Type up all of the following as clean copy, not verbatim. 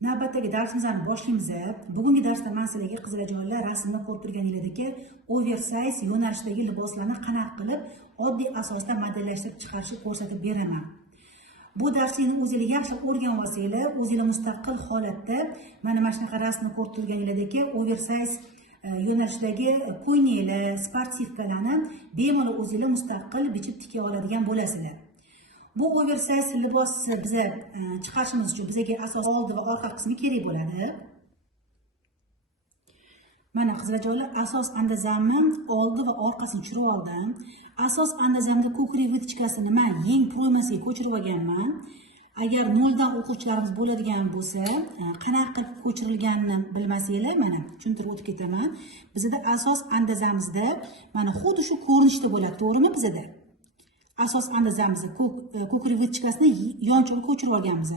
Navbatdagi darsimizni boshlaymiz. Bugungi darsda men sizlarga qizlarjonlar rasmda ko'rib turganinglardagi oversize yo'nalishdagi liboslarni qanaqa qilib oddiy asosda modellashtirib chiqarishni ko'rsatib beraman. Bu darsni o'zingizlar yaxshi o'rganib olsanglar, o'zingizlar mustaqil holatda mana shunaqa rasmni ko'rib turganinglardagi oversize yo'nalishdagi poynelar, sportivkalarni bemalol o'zingizlar mustaqil bichib tika oladigan bo'lasizlar. Bu oversize libosni bize chiqarishimiz uchun bizga asos oldi va orqa qismi kerak bo'ladi. Mana qizlarjonlar, asos andazamni oldi va orqasini tushirib oldim. Asos andazamda ko'krak vitichkasini men yeng proymasiga ko'chirib olganman. Agar noldan o'quvchilarimiz bo'ladigan bo'lsa, qanaqa qilib ko'chirilganini bilmasanglar, mana tushuntirib o'tib ketaman. Bizda asos andazamizda mana xuddi shu ko'rinishda bo'ladi, to'g'rimi bizda? Asos andazamizni ko'krak vitichkasini yonchoqqa ko'chirib olganmiz.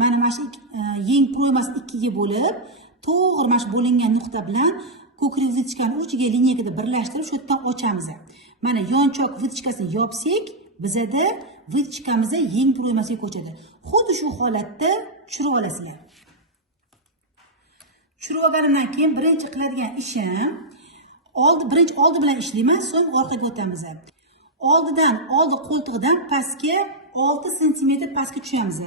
Mana shu yeng proymasini ikkiga bo'lib, to'g'ri mana shu bo'lingan nuqta bilan ko'krak vitichkani uchiga lineykada birlashtirib, shu yerdan ochamiz. Mana yonchoq vitichkasini yopsak, bizda vitichkamiz yeng proymasiga ko'chadi. Xuddi shu holatda tushirib olasizlar. Tushirib olganimdan keyin birinchi qiladigan ishim, birinchi oldi bilan ishlayman, so'ng orqaga o'tamiz. Oldi qo'ltig'idan pastga 6 sm pastga tushamiz.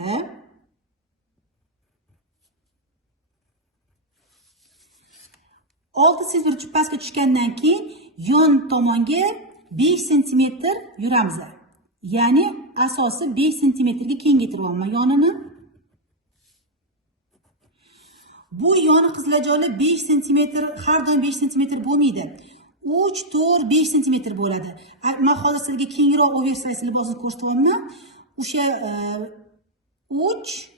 6 sm pastga tushgandan keyin yon tomonga 5 sm yuramiz. Ya'ni asosi 5 sm ga kengaytiryapman yonini. Bu yoni qizlarjonlar 5 sm, har doim 5 sm bo'lmaydi. 3, 4, 5 sm bo'ladi. Men hozir sizlarga kengroq oversize libosni ko'rsatyapman. O'sha 3,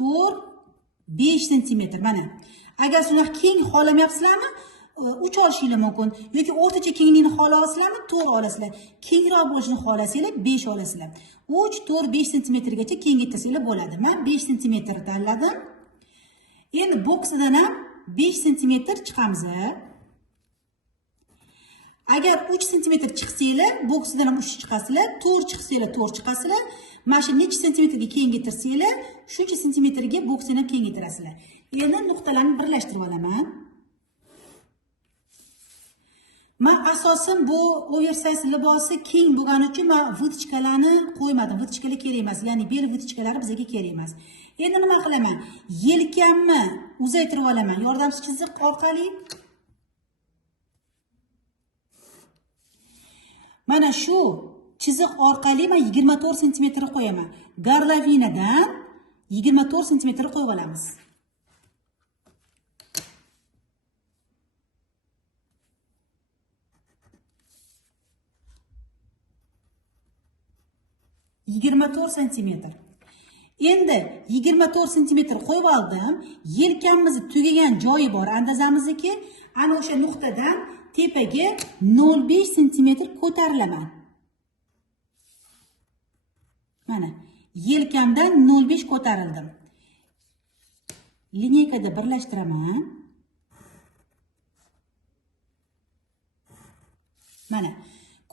4, 5 sm mana. Agar shunday keng xohlamayapsizlarmi, 3 olishingiz mumkin yoki o'rtacha kenglikni xohlayapsizlarmi, 4 olasizlar. Kengroq bo'lishini xohlasanglar 5 olasizlar. 3, 4, 5 sm gacha kengaytirsanglar bo'ladi. Men 5 sm tanladim. Endi boksidan ham 5 sm chiqamiz. Agar 3 sm chiqsanglar, boksidan ham 3 chiqasizlar, 4 chiqsanglar 4 chiqasizlar. Mana shu necha santimetrga kengaytirsanglar, shuncha santimetrga boksini ham kengaytirasizlar. Endi nuqtalarni birlashtirib olaman. Men asosim bu oversize libosi keng bo'lgani uchun men vitichkalarni qo'ymadim. Vitichkalar kerak emas, ya'ni bel vitichkalari bizga kerak emas. Endi nima qilaman? Yelkamni uzaytirib olaman yordamchi chiziq orqali. Mana shu chiziq orqali men 24 sm qo'yaman. Garlavinadan 24 sm qo'yib olamiz. cm. Endi 24 sm qo'yib oldim. Yelkamizni tugagan joyi bor andazamizniki, ana o'sha nuqtadan tepaga 0,5 sm ko'tarilaman. Mana yelkamdan 0,5 ko'tarildim. Lineykada birlashtiraman. Mana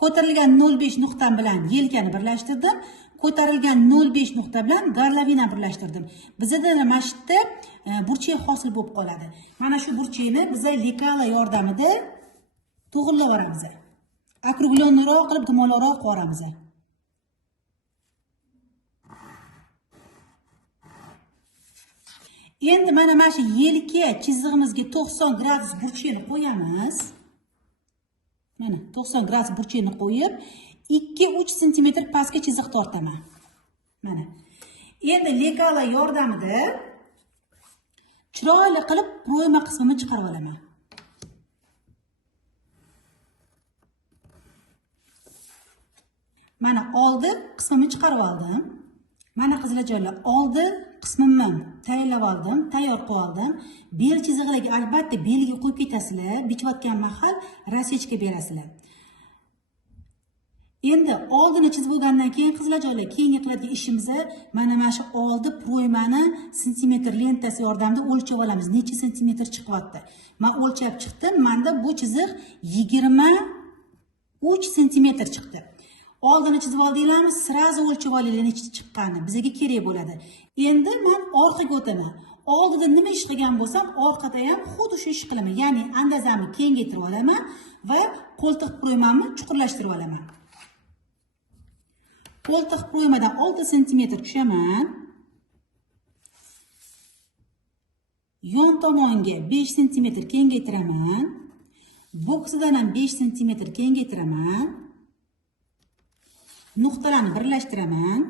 ko'tarilgan 0,5 nuqtam bilan yelkani birlashtirdim. Ko'tarilgan 0,5 nuqta bilan garlavina birlashtirdim. Bizda mana shu yerda burchak hosil bo'lib qoladi. Mana shu burchakni biz lekala yordamida to'g'irlab olamiz. Okruglonroq qilib dumaloroq qilamiz. Endi mana shu yelka chizig'imizga 90 gradus burchakni qo'yamiz. Mana 90 gradus burchakni qo'yib, 2-3 sm pastga chiziq tortaman. Mana. Endi lekala yordamida chiroyli qilib proyma qismini chiqarib olaman. Mana oldi qismimni chiqarib oldim. Mana qizlarjonlar, oldi qismimni tayyorlab oldim, tayyor qilib oldim. Bel chizig'iga albatta belga qo'yib ketasizlar, bichayotgan mahal rasechka berasizlar. Endi oldini chizib bo'lgandan keyin qizlarjonlar, keyingi qiladigan ishimiz mana shu oldi proymani santimetr lentasi yordamida o'lchab olamiz. Necha santimetr chiqyapti? Men o'lchab chiqdim. Menda bu chiziq 23 santimetr chiqdi. Oldini chizib oldinglarmi, sirazi o'lchab olinglar necha chiqqanini. Bizga kerak bo'ladi. Endi men orqaga o'taman. oldida nima ish qilgan bo'lsam, orqada ham xuddi shu ish qilaman. Ya'ni andazamni kengaytirib olaman va qo'ltiq pro'ymamni chuqurlashtirib olaman. Qo'ltiq pro'ymadan 6 sm tushaman. Yon tomonga 5 sm kengaytiraman. Bo'ksidan ham 5 sm kengaytiraman. Nuqtalarni birlashtiraman.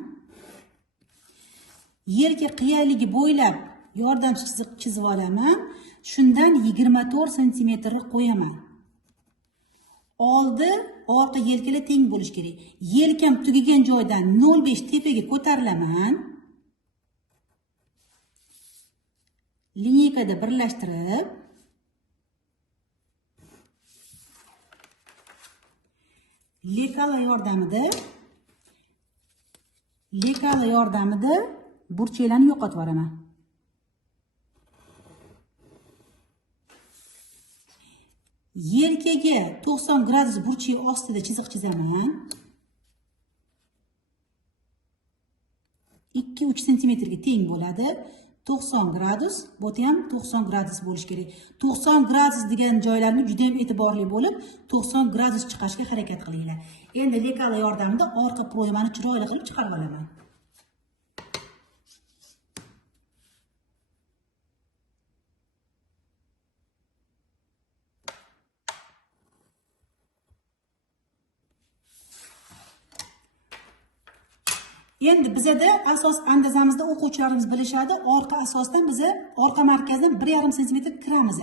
Yelka qiyayligi bo'ylab yordamchi chiziq chizib olaman. Shundan 24 sm qo'yaman. Oldi, orqa yelkalar teng bo'lish kerak. Yelkam tugagan joydan 0.5 tepaga ko'tarilaman. Lineykada birlashtirib lekala yordamida burchaklarni yo'qotib yuboraman. Yelkaga 90 gradus burchak ostida chiziq chizaman. 2-3 sm ga teng bo'ladi. 90 gradus, bu ham 90 gradus bo'lish kerak. 90 gradus degan joylarni juda ham e'tiborli bo'lib, 90 gradus chiqarishga harakat qilinglar. Endi lekala yordamida orqa pro'ymani chiroyli qilib chiqarib olaman. Endi bizada asos andazamizda o'quvchilarimiz bilishadi, orqa asosdan biza orqa markazdan 1,5 sm kiramiz.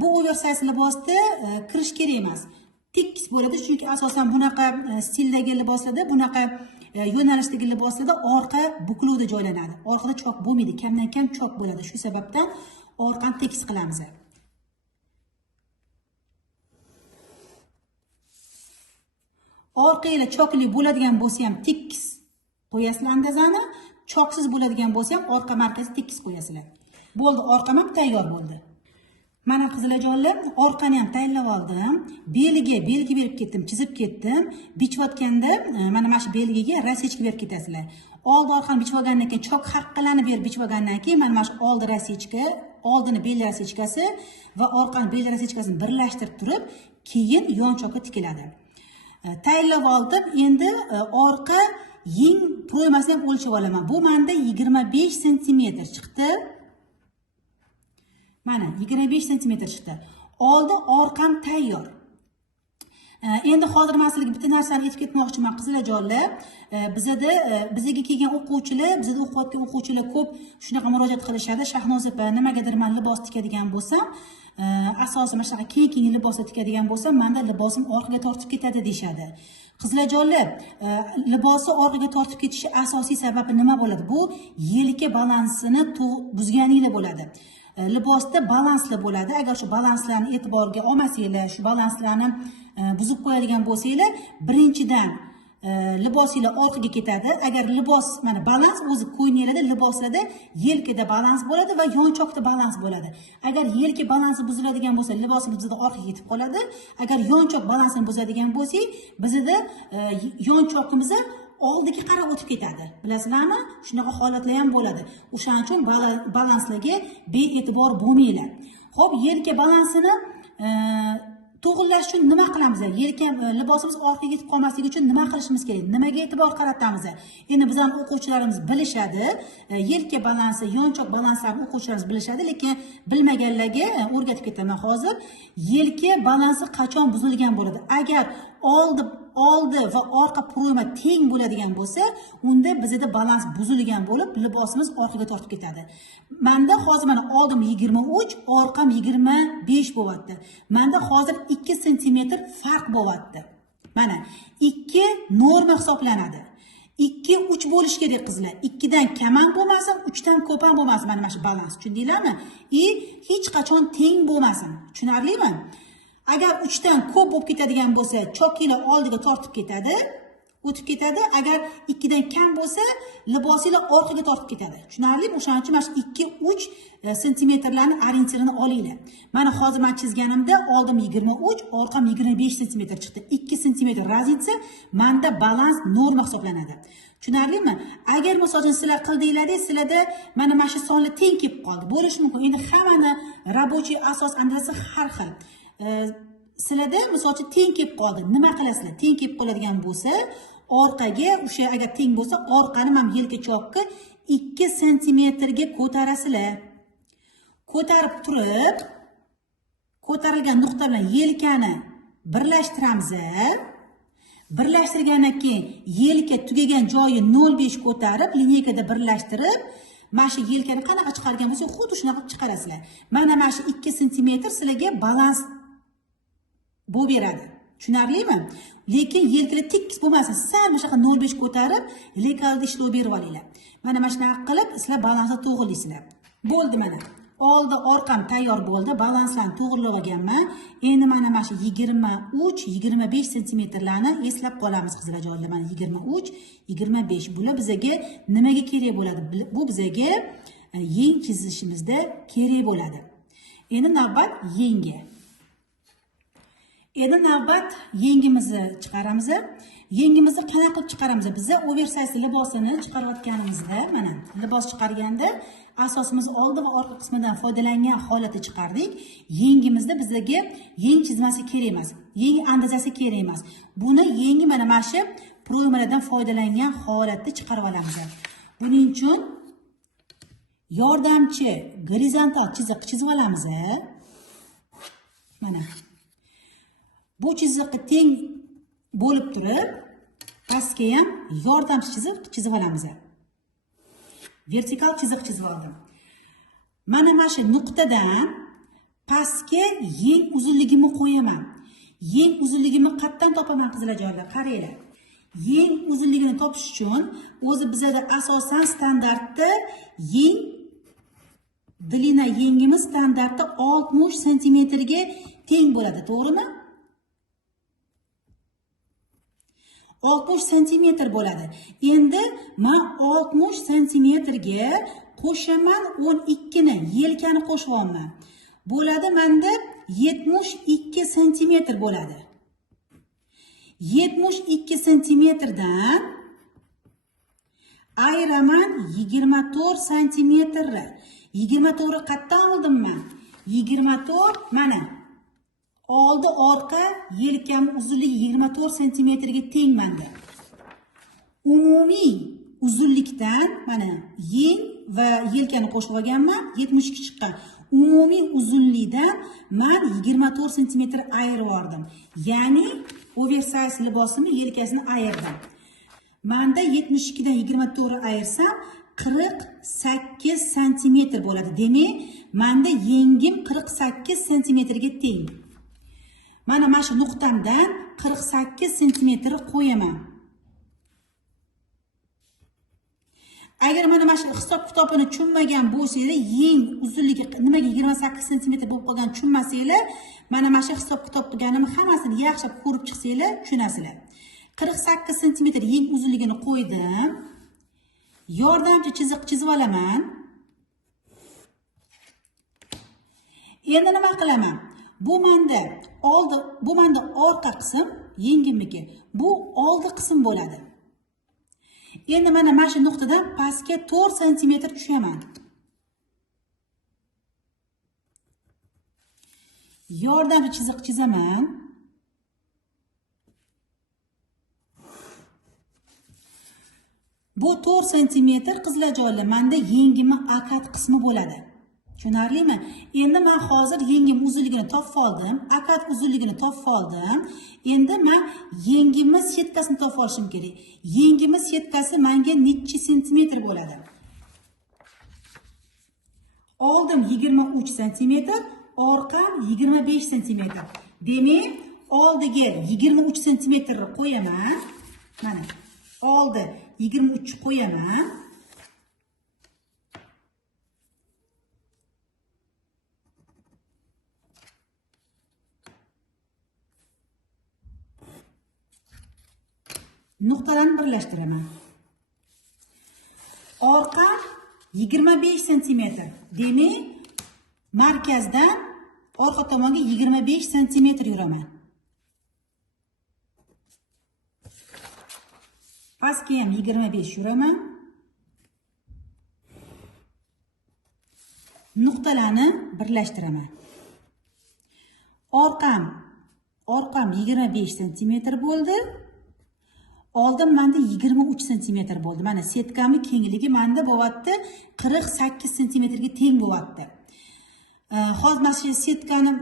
Bu oversize libosda kirish kerak emas. Tekis bo'ladi, chunki asosan bunaqa stildagi liboslarda, bunaqa yo'nalishdagi liboslarda orqa buklovda joylanadi. Orqada chok bo'lmaydi, kamdan kam chok bo'ladi. Shu sababdan orqani tekis qilamiz. Orqaga chokli bo'ladigan bo'lsa ham tekis qo'yasizlar andazani, choksiz bo'ladigan bo'lsa ham orqa markazi tekis qo'yasizlar. Bo'ldi, orqam ham tayyor bo'ldi. Mana qizlarjonlar, orqani ham tayyorlab oldim. Beliga belgi berib ketdim, chizib ketdim. Bichayotganda mana shu belgiga rasechka berib ketasizlar. Oldi orqani bichib olgandan keyin chok haqqalarni berib bichib olgandan keyin mana shu oldi rasechka, oldini bel rasechkasi va orqani bel rasechkasini birlashtirib turib, keyin yon chokka tikiladi. Tayyorlab oldim. Endi orqa yeng pro'ymasini ham o'lchab olaman. Bu menda 25 sm chiqdi. Mana 25 sm chiqdi. Oldi orqam tayyor. Endi hozir men sizlarga bitta narsani aytib ketmoqchiman qizlarjonlar. Bizga kelgan o'quvchilar, bizda o'qiyotgan o'quvchilar ko'p shunaqa murojaat qilishadi. Shahnoz opa, nimagadir men libos tikadigan bo'lsam, asosan mana shunaqa keng liboslar tikadigan bo'lsam, menda libosim orqaga tortib ketadi deyshadi. Qizlarjonlar, libosi orqaga tortib ketishi asosiy sababi nima bo'ladi? Bu yelka balansini buzganlikda bo'ladi. Libosda balansli bo'ladi. Agar shu balanslarni e'tiborga olmasanglar, shu balanslarni buzib qo'yadigan bo'lsanglar, birinchidan libosinglar orqaga ketadi. Agar libos mana balans o'zi ko'ynaklarda, liboslarda yelkada balans bo'ladi va yonchoqda balans bo'ladi. Agar yelka balansi buziladigan bo'lsa, libosimiz bizda orqaga ketib qoladi. Agar yonchoq balansini buzadigan bo'lsak, bizda yonchoqimiz oldiga qarab o'tib ketadi. Bilasizlarmi? Shunaqa holatlar ham bo'ladi. O'shaning uchun balanslarga bee'tibor bo'lmanglar. Xo'p, yelka balansini to'g'irlash uchun nima qilamiz? Yelka libosimiz orqaga ketib qolmasligi uchun nima qilishimiz kerak? Nimaga e'tibor qaratamiz? Endi bizning o'quvchilarimiz bilishadi. Yelka balansi, yonchoq balanslarni o'quvchilarimiz bilishadi, lekin bilmaganlarga o'rgatib ketaman hozir. Yelka balansi qachon buzilgan bo'ladi? Agar oldi va orqa pro'yma teng bo'ladigan bo'lsa, unda bizda balans buzilgan bo'lib, libosimiz orqaga tortib ketadi. Menda hozir mana oldim 23, orqam 25 bo'lyapti. Menda hozir 2 sm farq bo'lyapti. Mana 2 norma hisoblanadi. 2-3 bo'lish kerak qizlar. 2 dan kam ham bo'lmasin, 3 dan ko'p ham bo'lmasin. Mana shu balans, tushundinglarmi? Hech qachon teng bo'lmasin. Tushunarlimi? Agar 3 dan ko'p bo'lib ketadigan bo'lsa, chokinglar oldiga tortib ketadi, o'tib ketadi. Agar 2 dan kam bo'lsa, libosinglar orqaga tortib ketadi. Tushunarlimi? O'shaning uchun mana shu 2-3 sm-larni orientirini olinglar. Mana hozir men chizganimda oldim 23, orqam 25 sm chiqdi. 2 sm razlitsa menda balans norma hisoblanadi. Tushunarlimi? Agar masalan sizlar qildinglar-da, sizlarda mana shu sonli teng kelib qoldi. Bo'lishi mumkin. Endi hammani rabochiy asos andasi har xil. Sizlarda masalan teng kelib qoldi. Nima qilasizlar? Teng kelib qoladigan bo'lsa, orqaga o'sha agar teng bo'lsa, orqani ham yelka choqqa 2 santimetrga ko'tarasizlar. Ko'tarib turib, ko'tarilgan nuqta bilan yelkani birlashtiramiz. Birlashtirgandan keyin yelka tugagan joyi 0,5 ko'tarib, lineykada birlashtirib, mana shu yelkani qanaqa chiqargan bo'lsa, xuddi shunaqa chiqarasizlar. Mana shu 2 sm sizlarga balans bo'lib beradi. Tushunarlimi? Lekin yelkalar tekis bo'lmasin. Sal o'shaqa 0,5 ko'tarib, lekalda ishlov berib olinglar. Mana shunaqa qilib, sizlar balansni to'g'rilaysizlar. Bo'ldi mana. Oldi orqam tayyor bo'ldi. Balanslarni to'g'rilab olganman. Endi mana shu 23-25 sm-larni eslab qolamiz qizlarjonlar. Mana 23-25. Bular bizga nimaga kerak bo'ladi? Bu bizga yeng chizishimizda kerak bo'ladi. Endi navbat yengga. Endi navbat yengimizni chiqaramiz. Yengimizni qanaqa qilib chiqaramiz? Biz oversize libosini chiqarayotganimizda, mana libos chiqarganda asosimiz oldi va orqa qismidan foydalangan holatda chiqardik. Yengimizda bizga yeng chizmasi kerak emas. Yeng andazasi kerak emas. Buni yengi mana shu proymalardan foydalangan holatda chiqarib olamiz. Buning uchun yordamchi gorizontal chiziq chizib olamiz. Mana bu chiziqqa teng bo'lib turib, pastga ham yordamchi chiziq chizib olamiz. Vertikal chiziq chizib oldim. Mana shu nuqtadan pastga yeng uzunligimni qo'yaman. Yeng uzunligimni qayerdan topaman qizlarjonlar? Qaranglar. Yeng uzunligini topish uchun o'zi bizda asosan standartda yeng dilina yengimiz standartda 60 sm ga teng bo'ladi, to'g'rimi? 60 sm bo'ladi. Endi men 60 sm ga qo'shaman 12 ni, yelkani qo'shyapman. Bo'ladi menda 72 sm bo'ladi. 72 sm dan ayiraman 24 sm. 24 qayerdan oldim men? 24 mana oldi orqa yelkam uzunligi 24 sm ga teng menda. Umumiy uzunlikdan mana yeng va yelkani qo'shib olganman, 72 chiqqan. Umumiy uzunlikdan men 24 sm ayirib oldim. Ya'ni oversize libosimni yelkasini ayirdim. Menda 72 dan 24 ayirsam 48 sm bo'ladi. Demak, menda yengim 48 sm ga teng. Mana shu nuqtamdan 48 sm qo'yaman. Agar mana shu hisob kitobini tushunmagan bo'lsangiz, yeng uzunligi nimaga 28 sm bo'lib qolgan tushunmasanglar, mana shu hisob kitob qilganimni hammasini yaxshilab ko'rib chiqsanglar, tushunasizlar. 48 sm yeng uzunligini qo'ydim. Yordamchi chiziq chizib olaman. Endi nima qilaman? Bu menda orqa qism, yengimniki. Bu oldi qism bo'ladi. Endi mana shu nuqtadan pastga 4 sm tushaman. Yordamchi chiziq chizaman. Bu 4 sm qizlarjonlar menda yengimni akat qismi bo'ladi. Tushunarlimi? Endi men hozir yengim uzunligini topib oldim, akat uzunligini topib oldim. Endi men yengimni setkasini topib olishim kerak. Yengimni setkasi menga necha sentimetr bo'ladi? Oldim 23 sm, orqam 25 sm. Demak, oldiga 23 sm qo'yaman. Mana oldi 23 qo'yaman. Nuqtalarni birlashtiraman. Orqa 25 sm. Demak, markazdan orqa tomonga 25 sm yuraman. pastga ham 25 yuraman. Nuqtalarni birlashtiraman. Orqam 25 cm bo'ldi. Oldim menda 23 cm bo'ldi. Mana setkamning kengligi menda bo'lyapti 48 cm ga teng bo'lyapti. Hozir mana shu setkani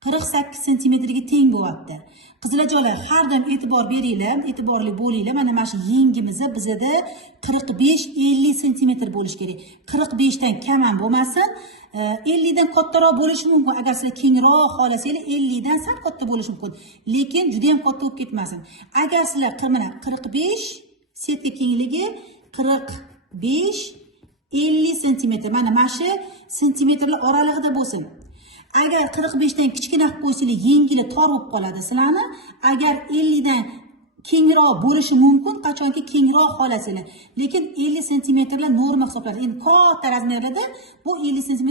48 cm ga teng bo'lyapti. Qizlarjolar, har doim e'tibor beringlar, e'tiborli bo'linglar. Mana shu yengimiz bizada 45-50 cm bo'lish kerak. 45 dan kam ham bo'lmasin, 50 dan kattaroq bo'lishi mumkin. Agar sizlar kengroq xohlasanglar 50 dan sal katta bo'lishi mumkin. Lekin juda ham katta bo'lib ketmasin. Agar sizlar mana 45 setka kengligi 45-50 cm. Mana shu santimetrlar oralig'ida bo'lsin. Agar 45 dan kichkina qilib qo'ysanglar, yengili tor bo'lib qoladi sizlarni. Agar 50 dan kengroq bo'lishi mumkin, qachonki kengroq xohlasanglar. Lekin 50 cmlar norma hisoblanadi. Endi katta razmerlarda bu 50 cm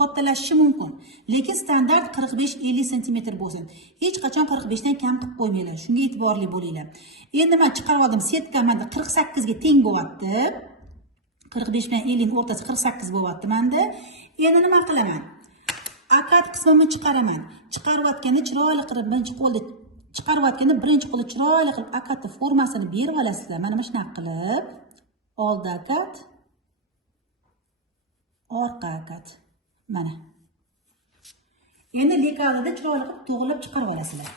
kattalashishi mumkin. Lekin standart 45-50 cm bo'lsin. Hech qachon 45 dan kam qilib qo'ymanglar. Shunga e'tiborli bo'linglar. Endi men chiqarib oldim. Setka menda 48 ga teng bo'lyapti. 45 bilan 50 ning o'rtasi 48 bo'lyapti menda. Endi nima qilaman? Akad qismini chiqaraman. Chiqarayotganda chiroyli qilib birinchi qo'lda chiqarayotganda birinchi qo'lda chiroyli qilib akadning formasini berib olasizlar. Mana shunaqa qilib oldi akad, orqa akad. Mana. Endi lekalada chiroyli qilib to'g'rilab chiqarib olasizlar.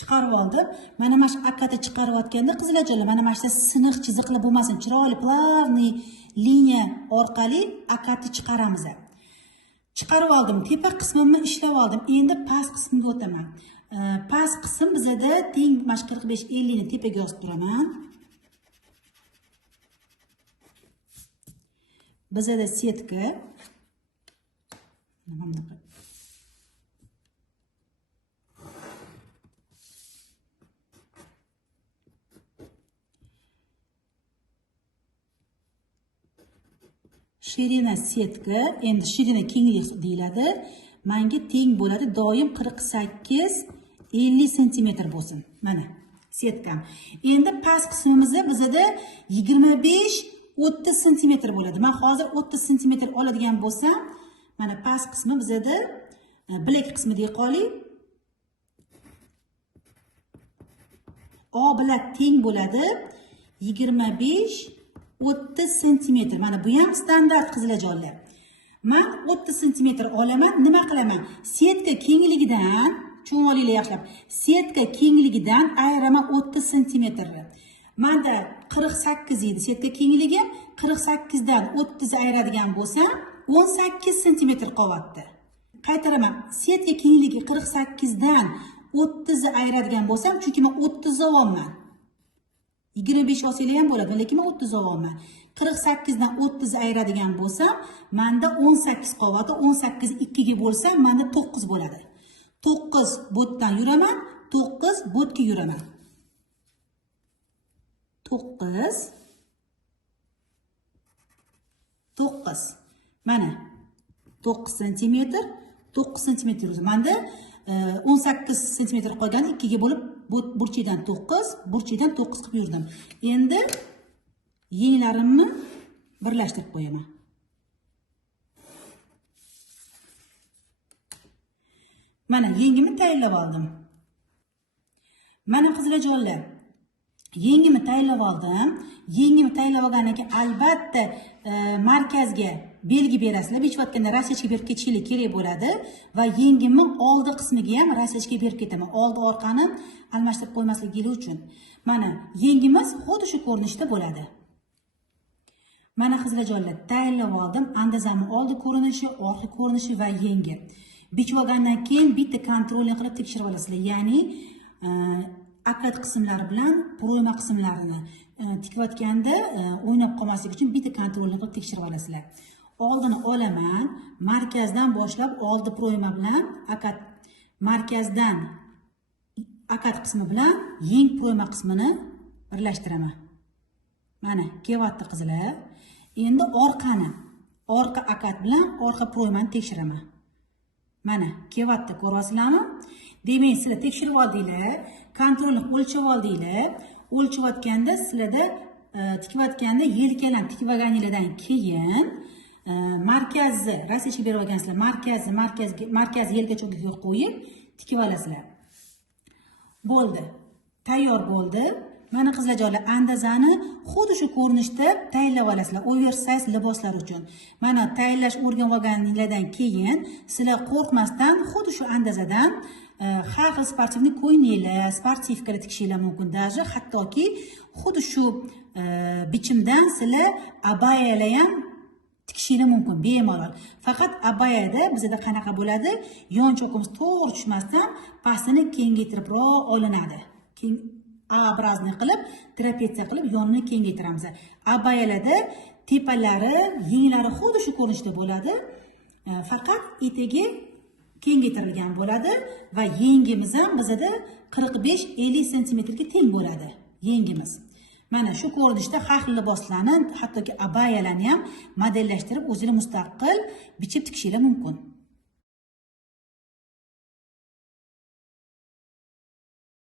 Chiqarib oldim. Mana shu akadni chiqarayotganda qizlarjolar, mana shu siniq chiziqlar bo'lmasin, chiroyli plavniy liniya orqali akadni chiqaramiz. Chiqarib oldim. Tepa qismimni ishlab oldim. Endi past qismga o'taman. Past qism bizada teng 45-50 ni tepaga yozib turaman. Bizada setka shirina setka, endi shirina kenglik deyiladi. Menga teng bo'ladi, doim 48-50 cm bo'lsin. Mana setkam. Endi past qismimizda bizada 25-30 cm bo'ladi. Men hozir 30 cm oladigan bo'lsam, mana past qismi bizada bilak qismi deb qoling. O bilak teng bo'ladi 25-30 cm. Mana bu ham standart qizlarjonlar. Men 30 cm olaman, nima qilaman? Setka kengligidan, cho'ng'olinglar yaxshilab. Setka kengligidan ayiraman 30 cm. Menda 48 edi setka kengligi, 48 dan 30 ayiradigan bo'lsam, 18 cm qolyapti. Qaytaraman. Setka kengligi 48 dan 30 ayiradigan bo'lsam, chunki men 30 olyapman. 25 olsanglar ham bo'ladi, lekin men 30 olyapman. 48 dan 30 ayiradigan bo'lsam, menda 18 qolyapti. 18 2 ga bo'lsam, menda 9 bo'ladi. 9 botdan yuraman, 9 botga yuraman. 9 mana 9 cm, 9 cm yuradi. Menda 18 cm qolgan, 2 ga bo'lib burchidan 9 qilib yurdim. Endi yenglarimni birlashtirib qo'yaman. Mana yengimni tayyorlab oldim. Mana qizlarjonlar, yengimni tayyorlab oldim. Yengimni tayyorlab olgandan keyin albatta markazga belgi berasizlar. Bichayotganda rasechka berib ketishinglar kerak bo'ladi va yengimni oldi qismiga ham rasechka berib ketaman. Oldi orqani almashtirib qo'ymasligingiz uchun. Mana yengimiz xuddi shu ko'rinishda bo'ladi. Mana qizlarjonlar, tayyorlab oldim. Andazamni oldi ko'rinishi, orqa ko'rinishi va yengi. Bichib olgandan keyin bitta kontrolni qilib tekshirib olasizlar. Ya'ni akad qismlari bilan proyma qismlarini tikayotganda o'ynab qolmaslik uchun bitta kontrolni qilib tekshirib olasizlar. oldini olaman, markazdan boshlab oldi proyma bilan markazdan akat qismi bilan yeng proyma qismini birlashtiraman. Mana kelyapti qizlar. Endi orqa akat bilan orqa proymani tekshiraman. Mana kelyapti, ko'ryapsizlarmi? Demak, sizlar tekshirib oldinglar, kontrolni o'lchab oldinglar. O'lchayotganda sizlarda tikayotganda yelkalarni tikib olganinglardan keyin markazni rasechka berib olgansizlar, markaz yelka cho'ntagiga qo'yib tikib olasizlar. Bo'ldi. Tayyor bo'ldi. Mana qizlarjonlar, andazani xuddi shu ko'rinishda tayyorlab olasizlar oversize liboslar uchun. Mana tayyorlash o'rganib olganinglardan keyin sizlar qo'rqmasdan xuddi shu andazadan har xil sportivniy ko'ylaklar, sportivkalar tikishinglar mumkin. Даже hattoki xuddi shu bichimdan sizlar abayalar ham tikishinglar mumkin bemalol. Faqat abayada bizda qanaqa bo'ladi? Yon cho'qimiz to'g'ri tushmasdan pastini kengaytiribroq olinadi. A-obrazniy qilib, trapetsiya qilib yonini kengaytiramiz. Abayalarda tepalari, yenglari xuddi shu ko'rinishda bo'ladi. Faqat etagi kengaytirilgan bo'ladi va yengimiz ham bizda 45-50 sm ga teng bo'ladi, yengimiz. Mana shu ko'rinishda har xil liboslarni, hattoki abayalarni ham modellashtirib o'zingizlar mustaqil bichib tikishinglar mumkin.